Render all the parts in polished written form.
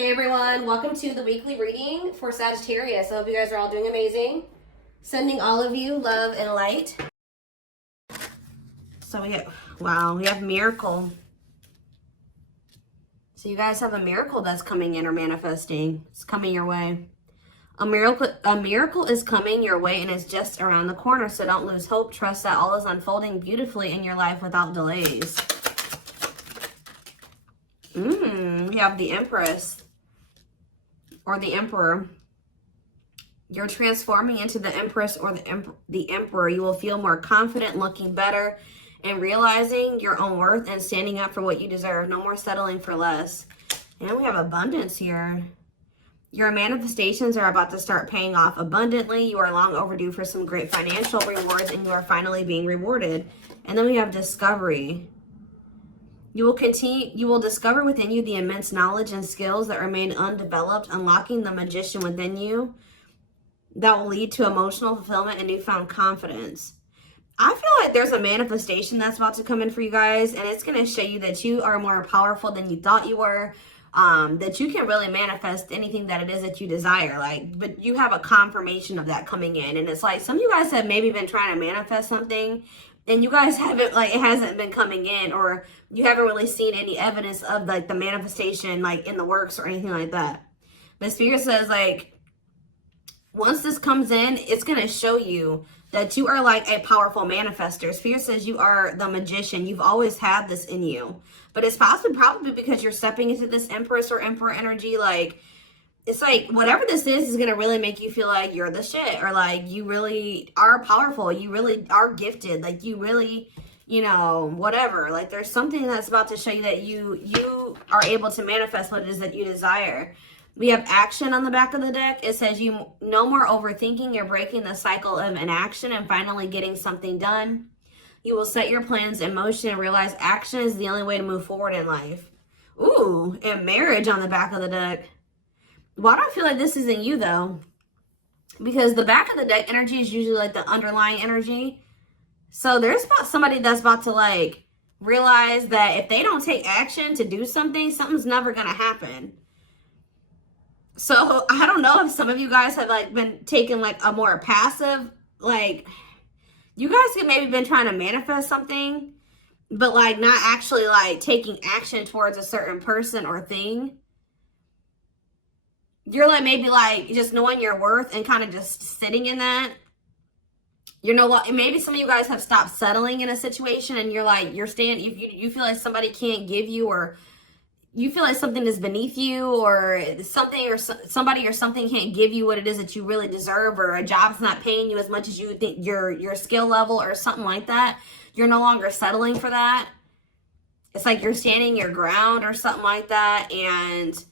Hey everyone, welcome to the weekly reading for Sagittarius. I hope you guys are all doing amazing. Sending all of you love and light. So we have miracle. So you guys have a miracle that's coming in or manifesting. It's coming your way. A miracle is coming your way and it's just around the corner. So don't lose hope. Trust that all is unfolding beautifully in your life without delays. We have the Empress or the Emperor. You're transforming into the Empress or the Emperor. You will feel more confident, looking better, and realizing your own worth and standing up for what you deserve. No more settling for less. And we have abundance here. Your manifestations are about to start paying off abundantly. You are long overdue for some great financial rewards, and you are finally being rewarded. And then we have discovery. You will discover within you the immense knowledge and skills that remain undeveloped, unlocking the magician within you that will lead to emotional fulfillment and newfound confidence. I feel like there's a manifestation that's about to come in for you guys, and it's going to show you that you are more powerful than you thought you were, that you can really manifest anything that it is that you desire. But you have a confirmation of that coming in, and it's like some of you guys have maybe been trying to manifest something, and you guys haven't, it hasn't been coming in, or you haven't really seen any evidence of the manifestation in the works or anything like that. But Spirit says once this comes in, it's going to show you that you are a powerful manifester. Spirit says you are the magician. You've always had this in you. But it's probably because you're stepping into this Empress or Emperor energy. It's whatever this is going to really make you feel like you're the shit. Or you really are powerful. You really are gifted. You really, whatever. There's something that's about to show you that you are able to manifest what it is that you desire. We have action on the back of the deck. It says you no more overthinking. You're breaking the cycle of inaction and finally getting something done. You will set your plans in motion and realize action is the only way to move forward in life. Ooh, and marriage on the back of the deck. Why do I feel like this isn't you though? Because the back of the deck energy is usually the underlying energy. So there's somebody that's about to realize that if they don't take action to do something, something's never going to happen. So I don't know if some of you guys have been taking a more passive, you guys have maybe been trying to manifest something, but not actually taking action towards a certain person or thing. You're maybe just knowing your worth and kind of just sitting in that. You know what? Maybe some of you guys have stopped settling in a situation and you're you feel like somebody can't give you, or you feel like something is beneath you, or something or somebody or something can't give you what it is that you really deserve, or a job's not paying you as much as you think your skill level or something like that. You're no longer settling for that. It's you're standing your ground or something like that. And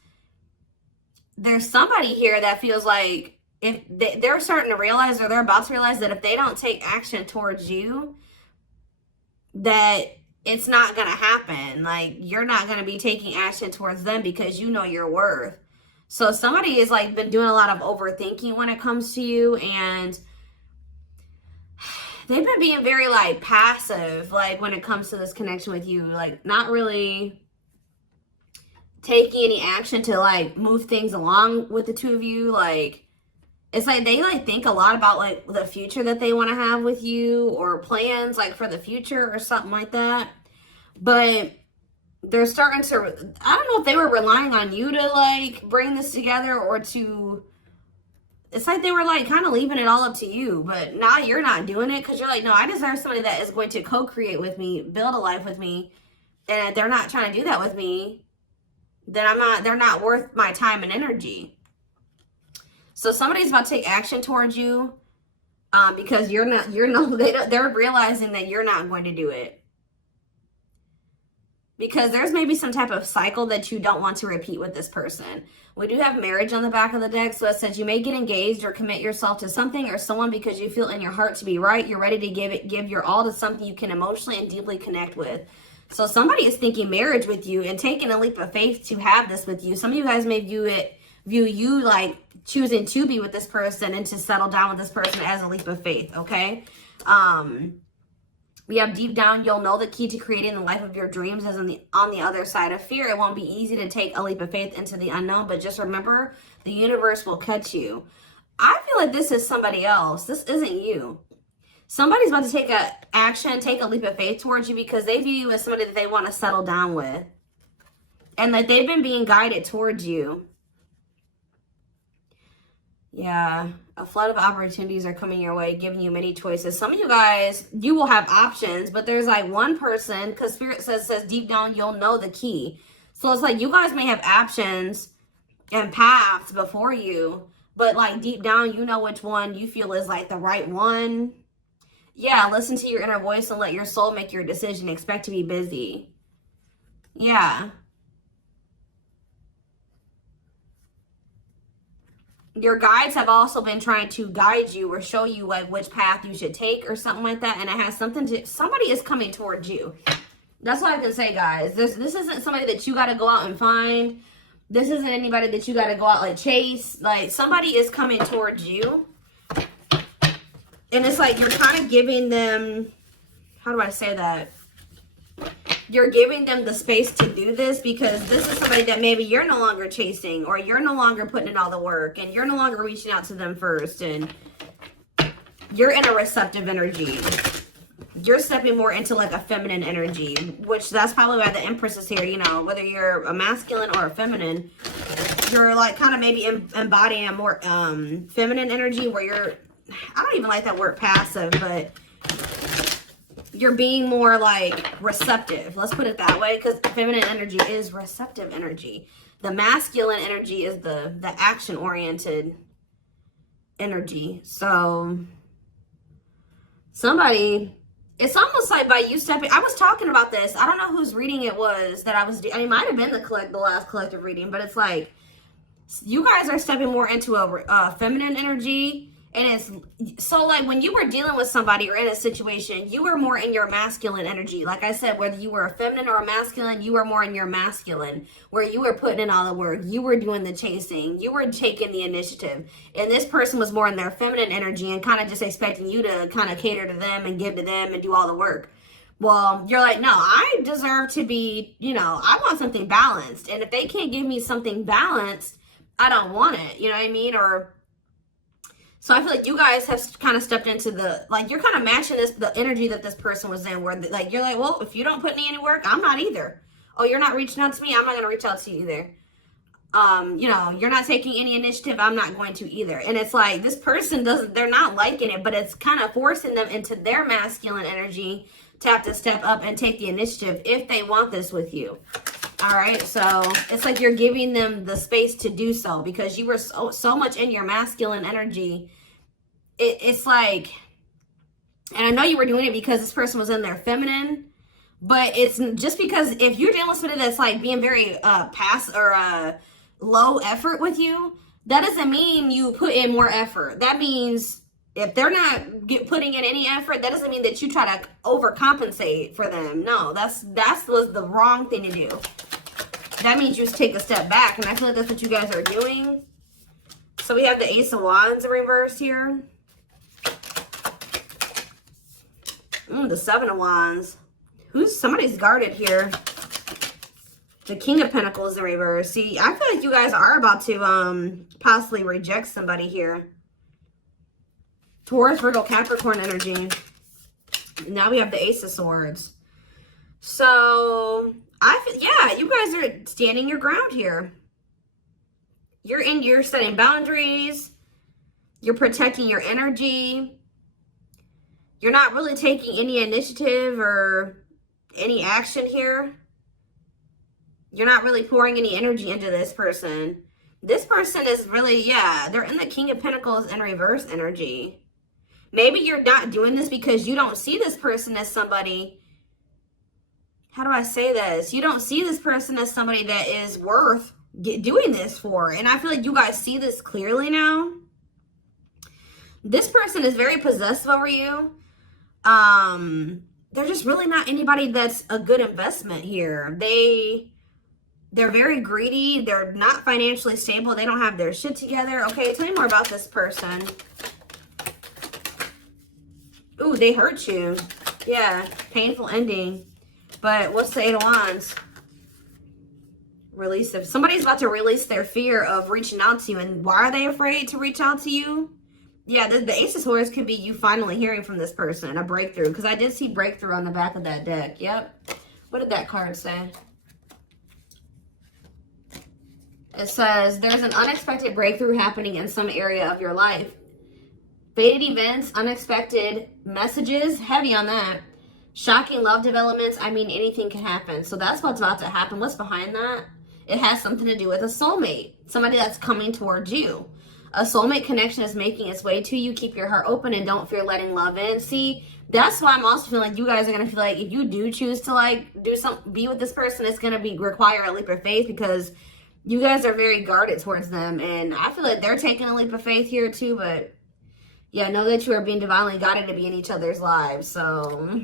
there's somebody here that feels like if they're starting to realize, or they're about to realize, that if they don't take action towards you, that it's not going to happen. You're not going to be taking action towards them because you know your worth. So somebody has been doing a lot of overthinking when it comes to you, and they've been being very passive when it comes to this connection with you, not really taking any action to move things along with the two of you. It's they think a lot about the future that they want to have with you, or plans for the future or something like that. But they're starting to, I don't know if they were relying on you to bring this together, or to, it's they were kind of leaving it all up to you. But now you're not doing it because you're no, I deserve somebody that is going to co-create with me, build a life with me. And if they're not trying to do that with me, then they're not worth my time and energy. So somebody's about to take action towards you because they're realizing that you're not going to do it. Because there's maybe some type of cycle that you don't want to repeat with this person. We do have marriage on the back of the deck. So it says you may get engaged or commit yourself to something or someone because you feel in your heart to be right. You're ready to give your all to something you can emotionally and deeply connect with. So somebody is thinking marriage with you and taking a leap of faith to have this with you. Some of you guys may view you choosing to be with this person and to settle down with this person as a leap of faith, okay? We have deep down, you'll know the key to creating the life of your dreams is on the other side of fear. It won't be easy to take a leap of faith into the unknown, but just remember, the universe will catch you. I feel like this is somebody else. This isn't you. Somebody's about to take a action, take a leap of faith towards you because they view you as somebody that they want to settle down with. And that they've been being guided towards you. Yeah, a flood of opportunities are coming your way, giving you many choices. Some of you guys, you will have options, but there's like one person, because Spirit says deep down, you'll know the key. So it's like you guys may have options and paths before you, but like deep down, you know which one you feel is like the right one. Yeah, listen to your inner voice and let your soul make your decision. Expect to be busy. Yeah. Your guides have also been trying to guide you or show you like which path you should take or something like that. And it has something to, somebody is coming towards you. That's all I can say, guys. This isn't somebody that you got to go out and find. This isn't anybody that you got to go out like chase. Like somebody is coming towards you. And it's like you're kind of giving them, how do I say that? You're giving them the space to do this because this is somebody that maybe you're no longer chasing or you're no longer putting in all the work and you're no longer reaching out to them first and you're in a receptive energy. You're stepping more into like a feminine energy, which that's probably why the Empress is here. You know, whether you're a masculine or a feminine, you're like kind of maybe embodying a more feminine energy where you're, I don't even like that word passive, but you're being more like receptive. Let's put it that way, because feminine energy is receptive energy. The masculine energy is the action-oriented energy. So somebody, it's almost like by you stepping, I was talking about this. I don't know whose reading it was that I was doing. It might have been the last collective reading, but it's like you guys are stepping more into a feminine energy. And it's so like when you were dealing with somebody or in a situation, you were more in your masculine energy. Like I said, whether you were a feminine or a masculine, you were more in your masculine, where you were putting in all the work. You were doing the chasing. You were taking the initiative. And this person was more in their feminine energy and kind of just expecting you to kind of cater to them and give to them and do all the work. Well, you're like, no, I deserve to be, you know, I want something balanced. And if they can't give me something balanced, I don't want it. You know what I mean? Or so I feel like you guys have kind of stepped into the, like, you're kind of matching the energy that this person was in, where, like, you're like, well, if you don't put in any work, I'm not either. Oh, you're not reaching out to me? I'm not going to reach out to you either. You know, you're not taking any initiative, I'm not going to either. And it's like, this person they're not liking it, but it's kind of forcing them into their masculine energy to have to step up and take the initiative if they want this with you. All right, so it's like you're giving them the space to do so because you were so much in your masculine energy. It's like, and I know you were doing it because this person was in their feminine, but it's just because if you're dealing with somebody that's like being very low effort with you, that doesn't mean you put in more effort. That means if they're not putting in any effort, that doesn't mean that you try to overcompensate for them. No, that was the wrong thing to do. That means you just take a step back, and I feel like that's what you guys are doing. So we have the Ace of Wands in reverse here. The Seven of Wands. Somebody's guarded here. The King of Pentacles in reverse. See, I feel like you guys are about to possibly reject somebody here. Taurus, Virgo, Capricorn energy. Now we have the Ace of Swords. So, yeah, you guys are standing your ground here. You're setting boundaries. You're protecting your energy. You're not really taking any initiative or any action here. You're not really pouring any energy into this person. This person is really, yeah, they're in the King of Pentacles in reverse energy. Maybe you're not doing this because you don't see this person as somebody, how do I say this? You don't see this person as somebody that is worth doing this for. And I feel like you guys see this clearly now. This person is very possessive over you. They're just really not anybody that's a good investment here. They're very greedy. They're not financially stable. They don't have their shit together. Okay, tell me more about this person. Ooh, they hurt you. Yeah, painful ending. But what's the Eight of Wands? Release of, somebody's about to release their fear of reaching out to you. And why are they afraid to reach out to you? Yeah, the Ace of Swords could be you finally hearing from this person, a breakthrough. Because I did see breakthrough on the back of that deck. Yep. What did that card say? It says, there's an unexpected breakthrough happening in some area of your life. Fated events, unexpected messages, heavy on that. Shocking love developments, I mean, anything can happen. So that's what's about to happen. What's behind that? It has something to do with a soulmate. Somebody that's coming towards you. A soulmate connection is making its way to you. Keep your heart open and don't fear letting love in. See, that's why I'm also feeling like you guys are going to feel like if you do choose to like be with this person, it's going to require a leap of faith because you guys are very guarded towards them. And I feel like they're taking a leap of faith here too. But yeah, know that you are being divinely guided to be in each other's lives. So,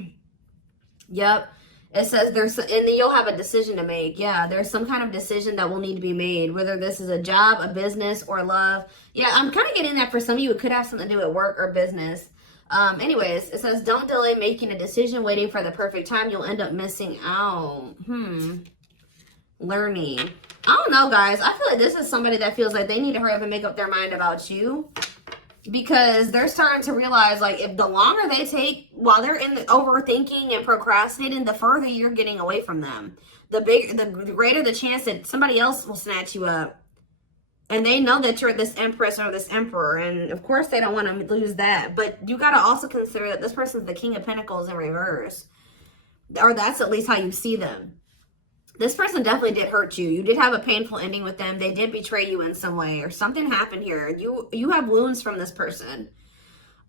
yep. It says there's, and then you'll have a decision to make. Yeah, there's some kind of decision that will need to be made, whether this is a job, a business, or love. Yeah, I'm kind of getting that for some of you. It could have something to do with work or business. Anyways, it says don't delay making a decision, waiting for the perfect time. You'll end up missing out. Learning. I don't know, guys. I feel like this is somebody that feels like they need to hurry up and make up their mind about you. Because they're starting to realize, like, if the longer they take while they're in the overthinking and procrastinating, the further you're getting away from them. The greater the chance that somebody else will snatch you up. And they know that you're this empress or this emperor. And, of course, they don't want to lose that. But you got to also consider that this person's the King of Pentacles in reverse. Or that's at least how you see them. This person definitely did hurt you. You did have a painful ending with them. They did betray you in some way or something happened here. You have wounds from this person.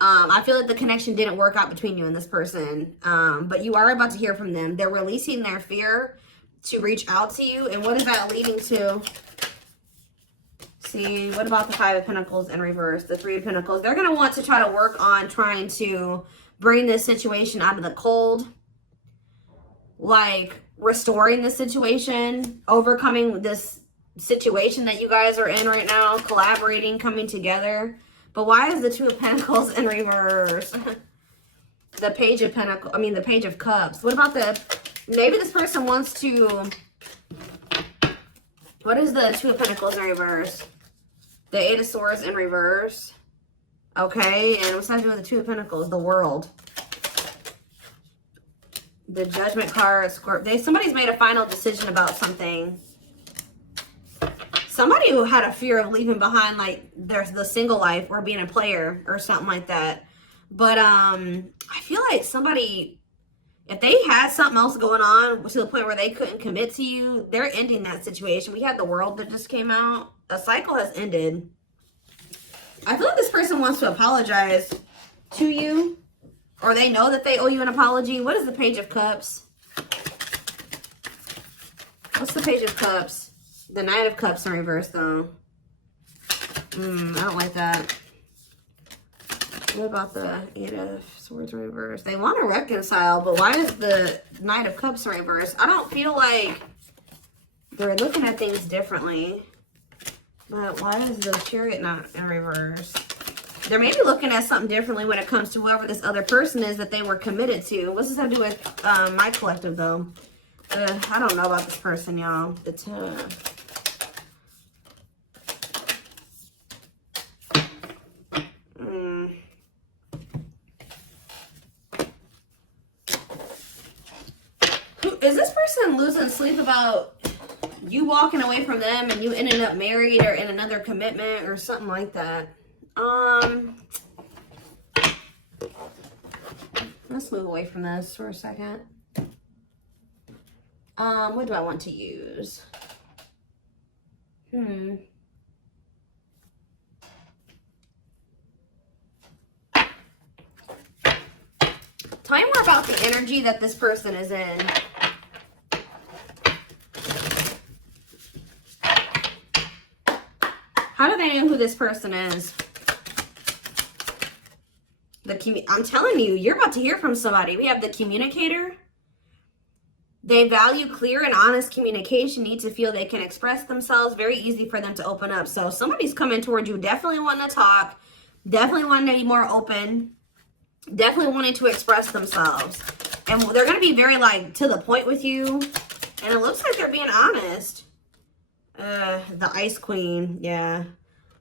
I feel like the connection didn't work out between you and this person. But you are about to hear from them. They're releasing their fear to reach out to you. And what is that leading to? See, what about the Five of Pentacles in reverse? The Three of Pentacles. They're going to want to try to work on trying to bring this situation out of the cold. Like restoring the situation, overcoming this situation that you guys are in right now, collaborating, coming together. But why is the Two of Pentacles in reverse? The Page of Pentacles, I mean the Page of Cups. What about maybe this person wants to, what is the Two of Pentacles in reverse? The Eight of Swords in reverse. Okay, and what's that doing with the Two of Pentacles? The World. The Judgment card, Scorpio. Somebody's made a final decision about something. Somebody who had a fear of leaving behind, like, there's the single life or being a player or something like that. But I feel like somebody, if they had something else going on to the point where they couldn't commit to you, they're ending that situation. We had the World that just came out. A cycle has ended. I feel like this person wants to apologize to you. Or they know that they owe you an apology. What is the Page of Cups? What's the Page of Cups? The Knight of Cups in reverse, though. I don't like that. What about the Eight of Swords in reverse? They want to reconcile, but why is the Knight of Cups in reverse? I don't feel like they're looking at things differently. But why is the Chariot not in reverse? They're maybe looking at something differently when it comes to whoever this other person is that they were committed to. What's this have to do with my collective, though? I don't know about this person, y'all. Is this person losing sleep about you walking away from them and you ending up married or in another commitment or something like that? Let's move away from this for a second. What do I want to use? Tell me more about the energy that this person is in. How do they know who this person is? I'm telling you, you're about to hear from somebody. We have the Communicator. They value clear and honest communication, need to feel they can express themselves. Very easy for them to open up. So somebody's coming towards you, definitely wanting to talk, definitely wanting to be more open. Definitely wanting to express themselves. And they're going to be very, like, to the point with you. And it looks like they're being honest. The Ice Queen, yeah.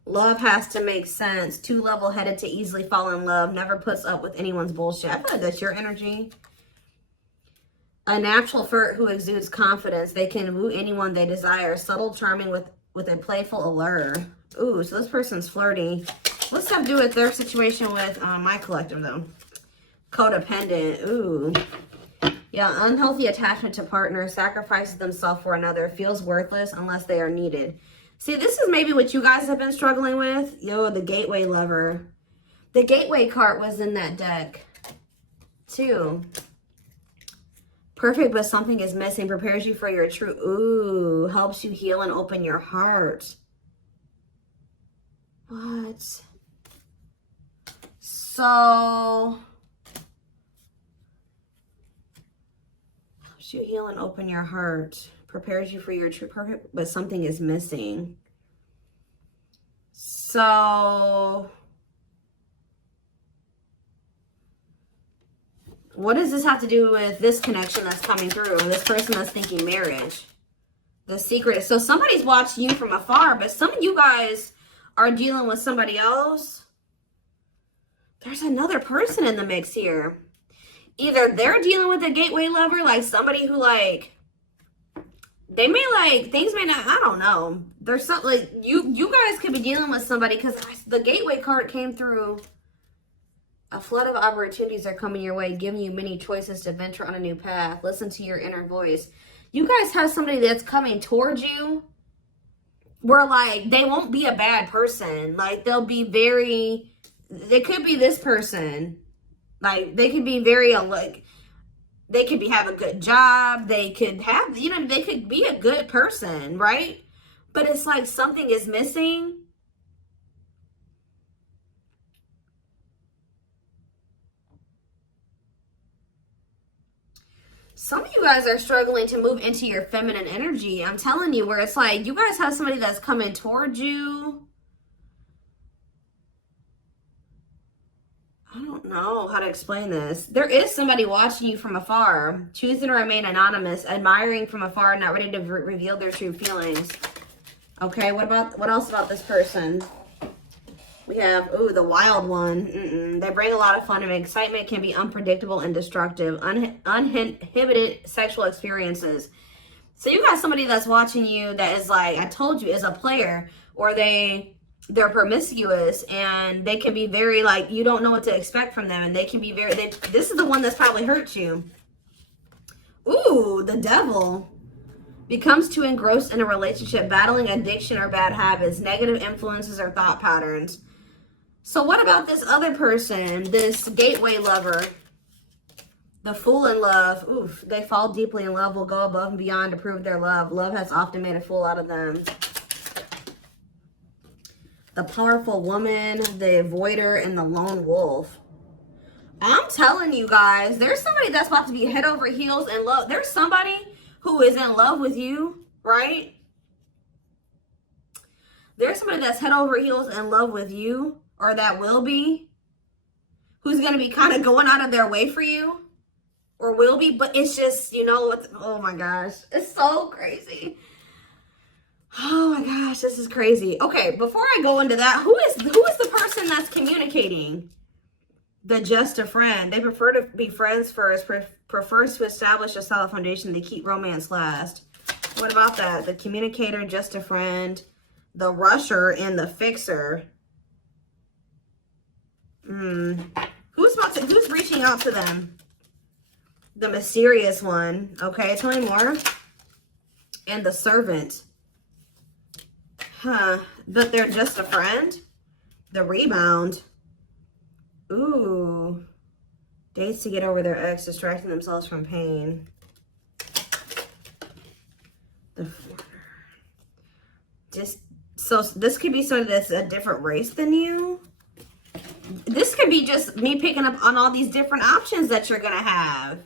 Love has to make sense. Too level-headed to easily fall in love. Never puts up with anyone's bullshit. I feel like that's your energy. A natural flirt who exudes confidence. They can woo anyone they desire. Subtle, charming with a playful allure. Ooh, so this person's flirty. What's that do with their situation with my collective, though? Codependent. Ooh. Yeah, unhealthy attachment to partner. Sacrifices themselves for another. Feels worthless unless they are needed. See, this is maybe what you guys have been struggling with. Yo, the gateway lover. The gateway card was in that deck, too. Perfect, but something is missing. Prepares you for your true... Ooh, helps you heal and open your heart. What? So... helps you heal and open your heart. Prepares you for your true perfect, but something is missing. So... what does this have to do with this connection that's coming through? This person that's thinking marriage. The secret. So somebody's watching you from afar, but some of you guys are dealing with somebody else. There's another person in the mix here. Either they're dealing with a gateway lover, like somebody who, like, they may, like, things may not, I don't know. There's something, like, you guys could be dealing with somebody, because the gateway card came through. A flood of opportunities are coming your way, giving you many choices to venture on a new path. Listen to your inner voice. You guys have somebody that's coming towards you where, like, they won't be a bad person. Like, they'll be very, they could be this person. Like, they could be very, like, they could have a good job. They could have, you know, they could be a good person, right? But it's like something is missing. Some of you guys are struggling to move into your feminine energy. I'm telling you, where it's like you guys have somebody that's coming towards you. I don't know how to explain this. There is somebody watching you from afar, choosing to remain anonymous, admiring from afar, not ready to reveal their true feelings. Okay, what else about this person? We have, ooh, the wild one. They bring a lot of fun and excitement, can be unpredictable and destructive. Uninhibited sexual experiences. So you got somebody that's watching you that is like, I told you, is a player, or they're promiscuous, and they can be very, like, you don't know what to expect from them, and they can be very, this is the one that's probably hurt you. Ooh, the devil. Becomes too engrossed in a relationship, battling addiction or bad habits, negative influences or thought patterns. So what about this other person, this gateway lover, the fool in love? Oof, they fall deeply in love, will go above and beyond to prove their love. Love has often made a fool out of them. The powerful woman, the avoider, and the lone wolf. I'm telling you guys, there's somebody that's about to be head over heels in love. There's somebody who is in love with you, right? There's somebody that's head over heels in love with you, or that will be, who's going to be kind of going out of their way for you, or will be, but it's just, you know, oh my gosh, it's so crazy. Oh my gosh, this is crazy. Okay, before I go into that, who is the person that's communicating? The just a friend. They prefer to be friends first, prefers to establish a solid foundation. They keep romance last. What about that? The communicator, just a friend, the rusher, and the fixer. Who's reaching out to them? The mysterious one. Okay, tell me more. And the servant. Huh. But they're just a friend? The rebound. Ooh. Dates to get over their ex, distracting themselves from pain. The so this could be somebody that's a different race than you. This could be just me picking up on all these different options that you're going to have.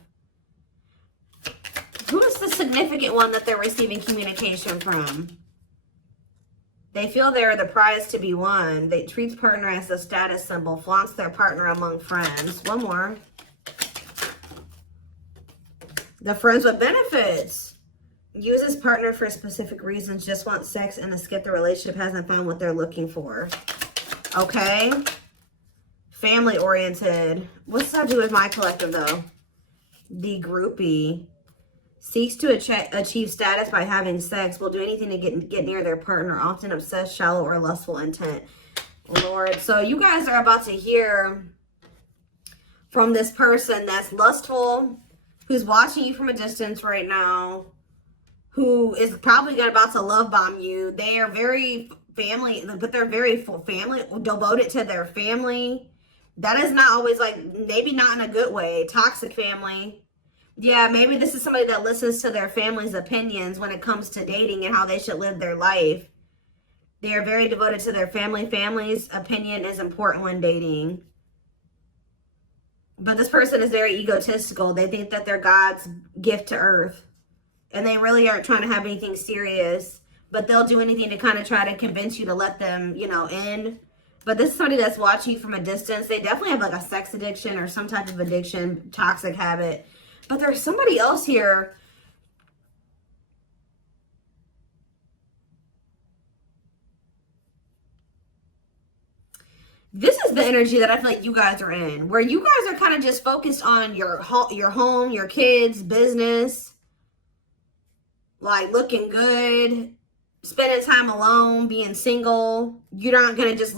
Who is the significant one that they're receiving communication from? They feel they're the prize to be won. They treats partner as a status symbol, flaunts their partner among friends. One more. The friends with benefits. Uses partner for specific reasons, just want sex and to skip the relationship, hasn't found what they're looking for. Okay. Family oriented. What's that do with my collective though? The groupie. Seeks to achieve status by having sex. Will do anything to get near their partner. Often obsessed, shallow, or lustful intent. Lord. So you guys are about to hear from this person that's lustful, who's watching you from a distance right now, who is probably about to love bomb you. They are very family, but they're very family, devoted to their family. That is not always like, maybe not in a good way. Toxic family. Yeah, maybe this is somebody that listens to their family's opinions when it comes to dating and how they should live their life. They are very devoted to their family. Family's opinion is important when dating. But this person is very egotistical. They think that they're God's gift to earth. And they really aren't trying to have anything serious. But they'll do anything to kind of try to convince you to let them, you know, in. But this is somebody that's watching you from a distance. They definitely have like a sex addiction or some type of addiction, toxic habit. But there's somebody else here. This is the energy that I feel like you guys are in, where you guys are kind of just focused on your home, your kids, business, like looking good, spending time alone, being single. You're not going to just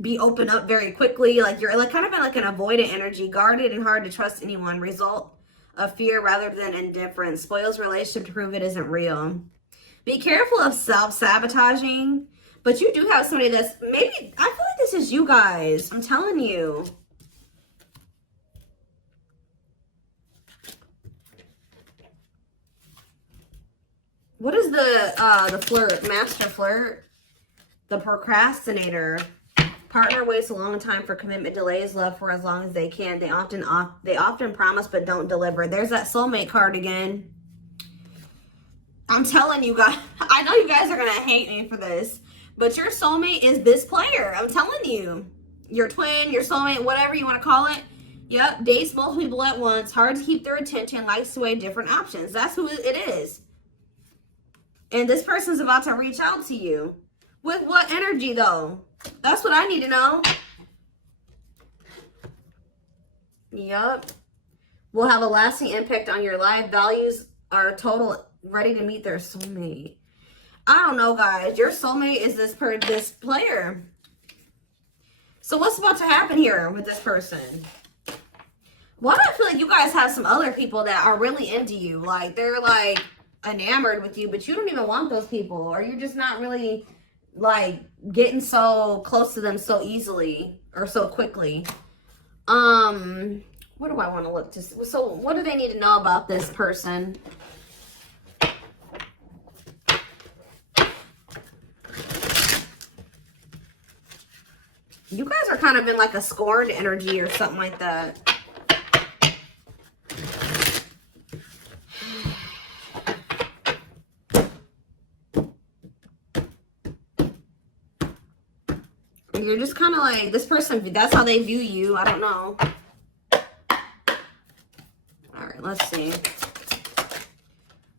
be open up very quickly. Like you're like kind of in like an avoidant energy, guarded and hard to trust anyone. Result of fear rather than indifference. Spoils relationship to prove it isn't real. Be careful of self-sabotaging. But you do have somebody that's maybe, I feel like this is you guys. I'm telling you. What is the flirt? Master flirt? The procrastinator. Partner waits a long time for commitment, delays love for as long as they can. They often promise but don't deliver. There's that soulmate card again. I'm telling you guys, I know you guys are going to hate me for this, but your soulmate is this player. I'm telling you. Your twin, your soulmate, whatever you want to call it. Yep, dates multiple people at once. Hard to keep their attention. Likes to weigh different options. That's who it is. And this person's about to reach out to you. With what energy, though? That's what I need to know. Yep. Will have a lasting impact on your life. Values are total, ready to meet their soulmate. I don't know, guys. Your soulmate is this player. So what's about to happen here with this person? Why do I feel like you guys have some other people that are really into you? Like, they're, like, enamored with you, but you don't even want those people. Or you're just not really, like, getting so close to them so easily or so quickly. What do I want to look to? So what do they need to know about this person? You guys are kind of in like a scorned energy or something like that. You're just kind of like, this person, that's how they view you. I don't know. All right, let's see.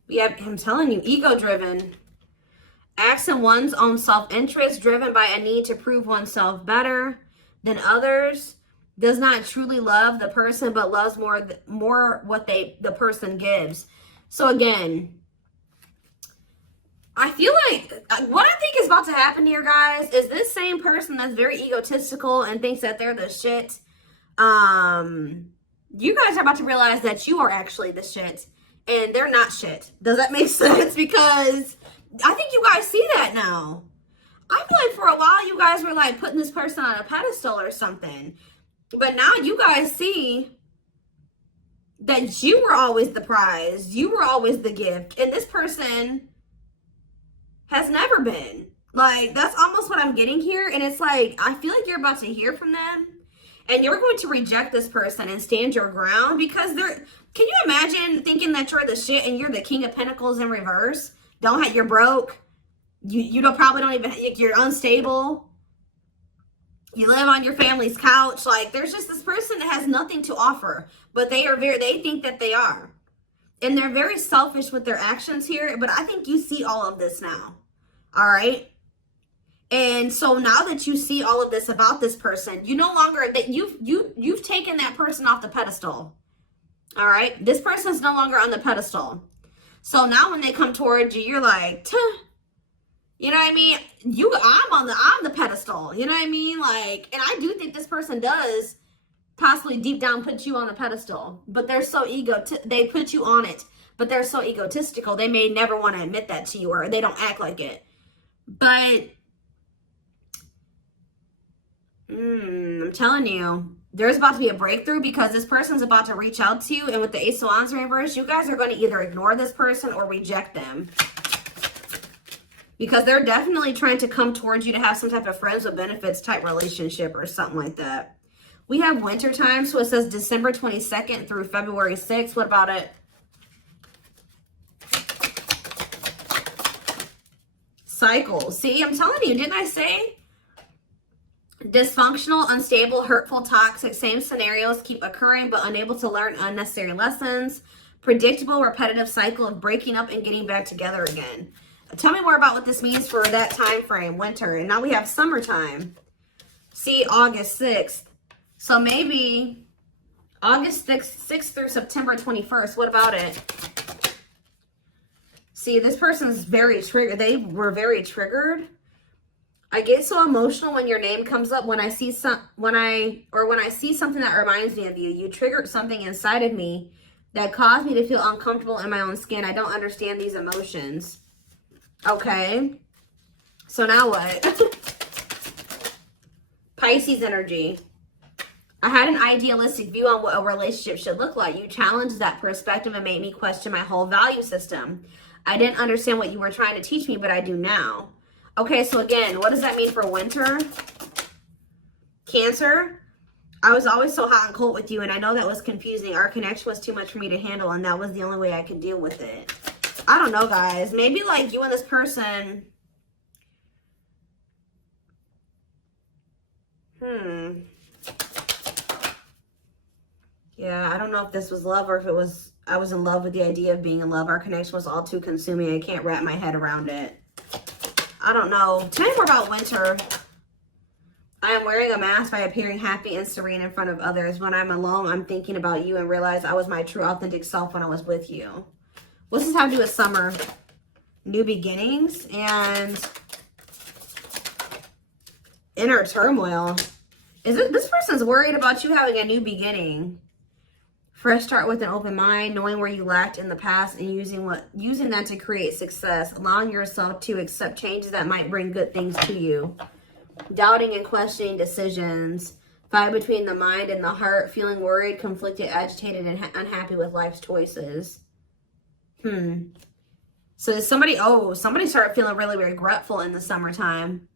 We have him telling you, ego-driven. Acts in one's own self-interest, driven by a need to prove oneself better than others. Does not truly love the person, but loves more what the person gives. So again, I feel like what I think is about to happen here, guys, is this same person that's very egotistical and thinks that they're the shit. You guys are about to realize that you are actually the shit and they're not shit. Does that make sense? Because I think you guys see that now. I feel like for a while you guys were like putting this person on a pedestal or something. But now you guys see that you were always the prize. You were always the gift. And this person has never been. Like, that's almost what I'm getting here. And it's like, I feel like you're about to hear from them. And you're going to reject this person and stand your ground. Because they're, can you imagine thinking that you're the shit and you're the King of Pentacles in reverse? You're broke. You don't probably don't even, you're unstable. You live on your family's couch. Like, there's just this person that has nothing to offer, but they think that they are. And they're very selfish with their actions here, but I think you see all of this now. All right? And so now that you see all of this about this person, you no longer, that you've taken that person off the pedestal. All right? This person's no longer on the pedestal. So now when they come towards you, you're like, tuh. You know what I mean? I'm the pedestal. You know what I mean? Like, and I do think this person does possibly deep down put you on a pedestal, but they're so they put you on it, but they're so egotistical. They may never want to admit that to you, or they don't act like it. But I'm telling you, there's about to be a breakthrough, because this person's about to reach out to you. And with the Ace of Wands reverse, you guys are going to either ignore this person or reject them. Because they're definitely trying to come towards you to have some type of friends with benefits type relationship or something like that. We have winter time, so it says December 22nd through February 6th. What about it? Cycles. See, I'm telling you, didn't I say? Dysfunctional, unstable, hurtful, toxic, same scenarios keep occurring but unable to learn unnecessary lessons. Predictable, repetitive cycle of breaking up and getting back together again. Tell me more about what this means for that time frame, winter. And now we have summertime. See, August 6th. So maybe August 6th through September 21st. What about it? See, this person's very triggered. They were very triggered. I get so emotional when your name comes up. When I see something that reminds me of you. You triggered something inside of me that caused me to feel uncomfortable in my own skin. I don't understand these emotions. Okay. So now what? Pisces energy. I had an idealistic view on what a relationship should look like. You challenged that perspective and made me question my whole value system. I didn't understand what you were trying to teach me, but I do now. Okay, so again, what does that mean for winter? Cancer. I was always so hot and cold with you, and I know that was confusing. Our connection was too much for me to handle, and that was the only way I could deal with it. I don't know, guys. Maybe like you and this person. Yeah, I don't know if this was love or if it was, I was in love with the idea of being in love. Our connection was all too consuming. I can't wrap my head around it. I don't know. Tell me more about winter. I am wearing a mask by appearing happy and serene in front of others. When I'm alone, I'm thinking about you and realize I was my true authentic self when I was with you. What's this have to do with summer? New beginnings and inner turmoil. Is it this person's worried about you having a new beginning? Fresh start with an open mind, knowing where you lacked in the past and using that to create success. Allowing yourself to accept changes that might bring good things to you. Doubting and questioning decisions. Fight between the mind and the heart. Feeling worried, conflicted, agitated, and unhappy with life's choices. So somebody started feeling really regretful in the summertime.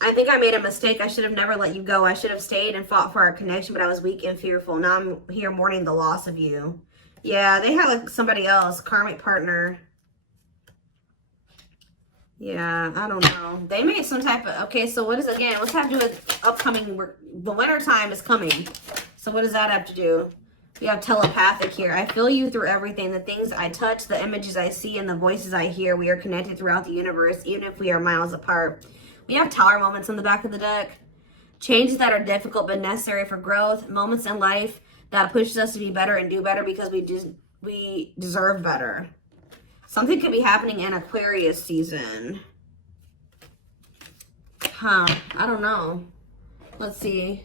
I think I made a mistake. I should have never let you go. I should have stayed and fought for our connection, but I was weak and fearful. Now I'm here mourning the loss of you. Yeah, they had like somebody else, karmic partner. Yeah, I don't know. They made some type of, okay, so what is, again, what's have to do with upcoming, the winter time is coming. So what does that have to do? We have telepathic here. I feel you through everything. The things I touch, the images I see, and the voices I hear. We are connected throughout the universe, even if we are miles apart. We have tower moments on the back of the deck. Changes that are difficult but necessary for growth. Moments in life that pushes us to be better and do better because we deserve better. Something could be happening in Aquarius season. I don't know. Let's see.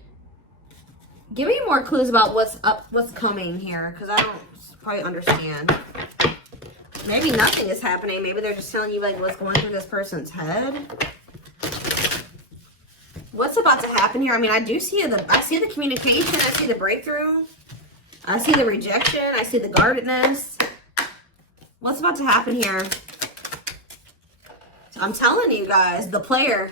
Give me more clues about what's coming here, because I don't quite understand. Maybe nothing is happening. Maybe they're just telling you like what's going through this person's head. What's about to happen here? I mean, I see the communication. I see the breakthrough. I see the rejection. I see the guardedness. What's about to happen here? I'm telling you guys, the player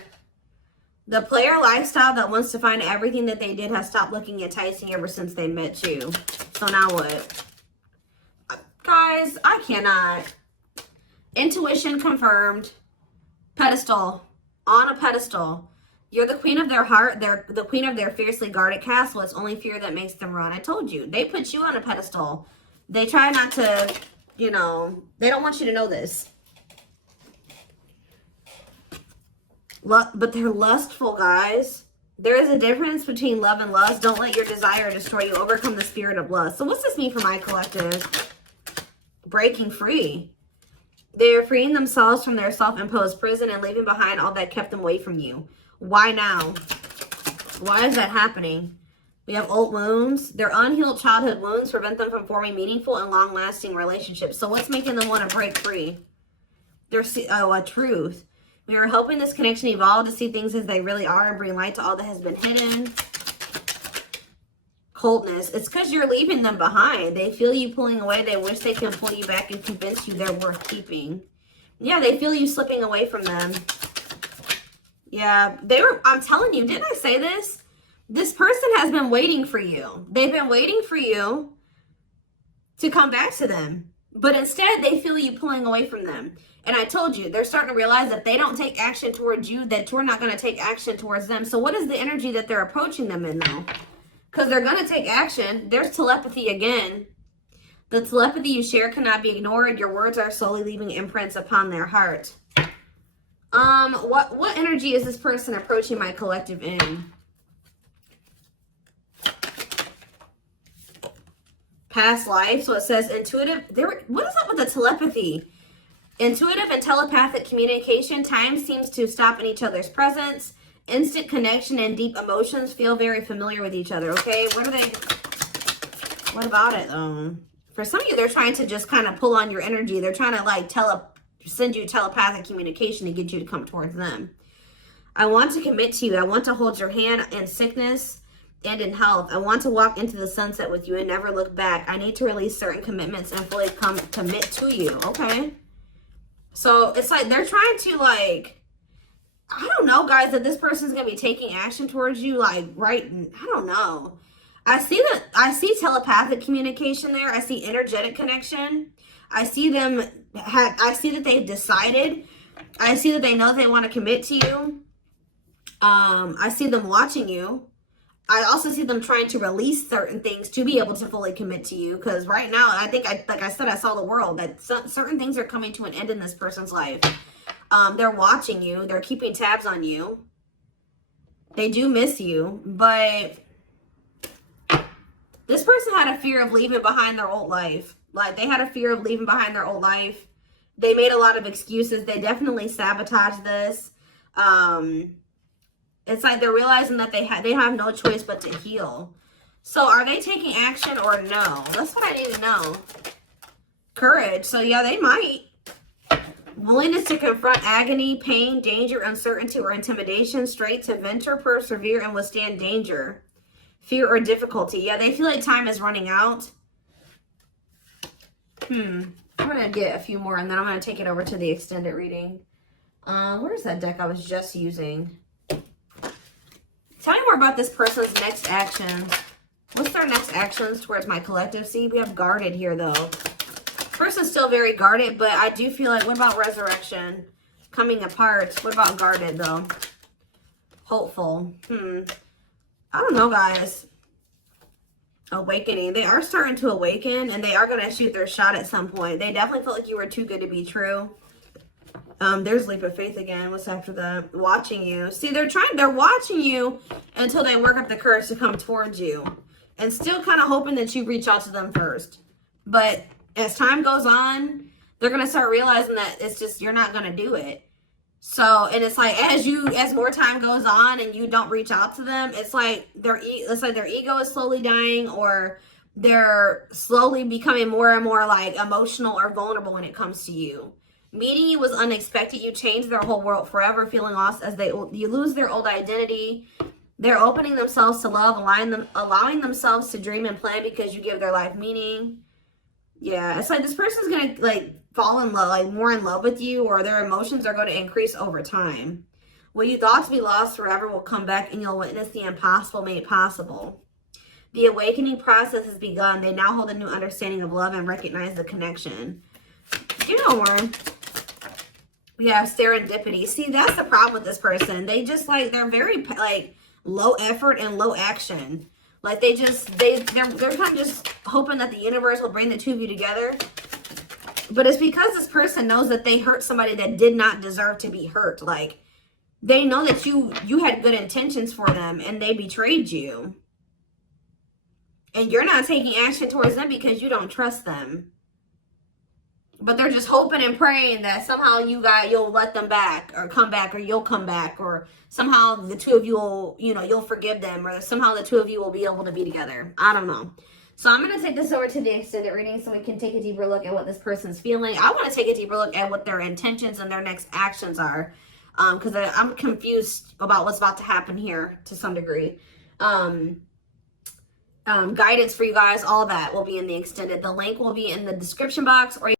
lifestyle that wants to find everything that they did has stopped looking enticing ever since they met you. So now what? Guys, I cannot. Intuition confirmed. Pedestal. On a pedestal. You're the queen of their heart. They're the queen of their fiercely guarded castle. It's only fear that makes them run. I told you. They put you on a pedestal. They try not to, you know, they don't want you to know this. But they're lustful, guys. There is a difference between love and lust. Don't let your desire destroy you. Overcome the spirit of lust. So what's this mean for my collective? Breaking free. They are freeing themselves from their self-imposed prison and leaving behind all that kept them away from you. Why now? Why is that happening? We have old wounds. Their unhealed childhood wounds prevent them from forming meaningful and long-lasting relationships. So what's making them want to break free? A truth. We are helping this connection evolve to see things as they really are and bring light to all that has been hidden. Coldness. It's because you're leaving them behind. They feel you pulling away. They wish they can pull you back and convince you they're worth keeping. Yeah, they feel you slipping away from them. Yeah, I'm telling you, didn't I say this? This person has been waiting for you. They've been waiting for you to come back to them. But instead, they feel you pulling away from them. And I told you, they're starting to realize that they don't take action towards you, that you're not going to take action towards them. So what is the energy that they're approaching them in, though? Because they're going to take action. There's telepathy again. The telepathy you share cannot be ignored. Your words are slowly leaving imprints upon their heart. What energy is this person approaching my collective in? Past life. So it says intuitive. What is up with the telepathy? Intuitive and telepathic communication. Time seems to stop in each other's presence. Instant connection and deep emotions. Feel very familiar with each other. Okay, what about it? For some of you, they're trying to just kind of pull on your energy. They're trying to like send you telepathic communication to get you to come towards them. I want to commit to you. I want to hold your hand in sickness and in health. I want to walk into the sunset with you and never look back. I need to release certain commitments and fully commit to you. Okay. So it's like they're trying to like, I don't know, guys, that this person's going to be taking action towards you. Like, right. I don't know. I see telepathic communication there. I see energetic connection. I see them. I see that they've decided. I see that they know they want to commit to you. I see them watching you. I also see them trying to release certain things to be able to fully commit to you. Because right now, I think, like I said, I saw the world. That certain things are coming to an end in this person's life. They're watching you. They're keeping tabs on you. They do miss you. But this person had a fear of leaving behind their old life. Like, they had a fear of leaving behind their old life. They made a lot of excuses. They definitely sabotaged this. It's like they're realizing that they have no choice but to heal. So are they taking action or no? That's what I need to know. Courage. So yeah, they might. Willingness to confront agony, pain, danger, uncertainty, or intimidation. Straight to venture, persevere, and withstand danger. Fear or difficulty. Yeah, they feel like time is running out. I'm going to get a few more and then I'm going to take it over to the extended reading. Where's that deck I was just using? Tell me more about this person's next actions. What's their next actions towards my collective? See, we have guarded here, though. Person's still very guarded, but I do feel like, what about resurrection? Coming apart. What about guarded, though? Hopeful. I don't know, guys. Awakening. They are starting to awaken, and they are going to shoot their shot at some point. They definitely felt like you were too good to be true. There's leap of faith again. What's after that? Watching you. See, they're watching you until they work up the courage to come towards you. And still kind of hoping that you reach out to them first. But as time goes on, they're going to start realizing that it's just, you're not going to do it. So, and it's like, as more time goes on and you don't reach out to them, it's like their ego is slowly dying, or they're slowly becoming more and more like emotional or vulnerable when it comes to you. Meeting you was unexpected. You changed their whole world forever, feeling lost as you lose their old identity. They're opening themselves to love, allowing themselves to dream and plan because you give their life meaning. Yeah, it's like this person's going to like fall in love, like more in love with you, or their emotions are going to increase over time. What you thought to be lost forever will come back and you'll witness the impossible made possible. The awakening process has begun. They now hold a new understanding of love and recognize the connection. You know more. We have serendipity. See, that's the problem with this person. They just like, they're very like low effort and low action. Like they're kind of just hoping that the universe will bring the two of you together. But it's because this person knows that they hurt somebody that did not deserve to be hurt. Like they know that you had good intentions for them and they betrayed you. And you're not taking action towards them because you don't trust them. But they're just hoping and praying that somehow you'll let them back or come back, or you'll come back, or somehow the two of you will, you'll forgive them, or somehow the two of you will be able to be together. I don't know. So I'm going to take this over to the extended reading so we can take a deeper look at what this person's feeling. I want to take a deeper look at what their intentions and their next actions are, because I'm confused about what's about to happen here to some degree. Guidance for you guys, all that will be in the extended. The link will be in the description box, or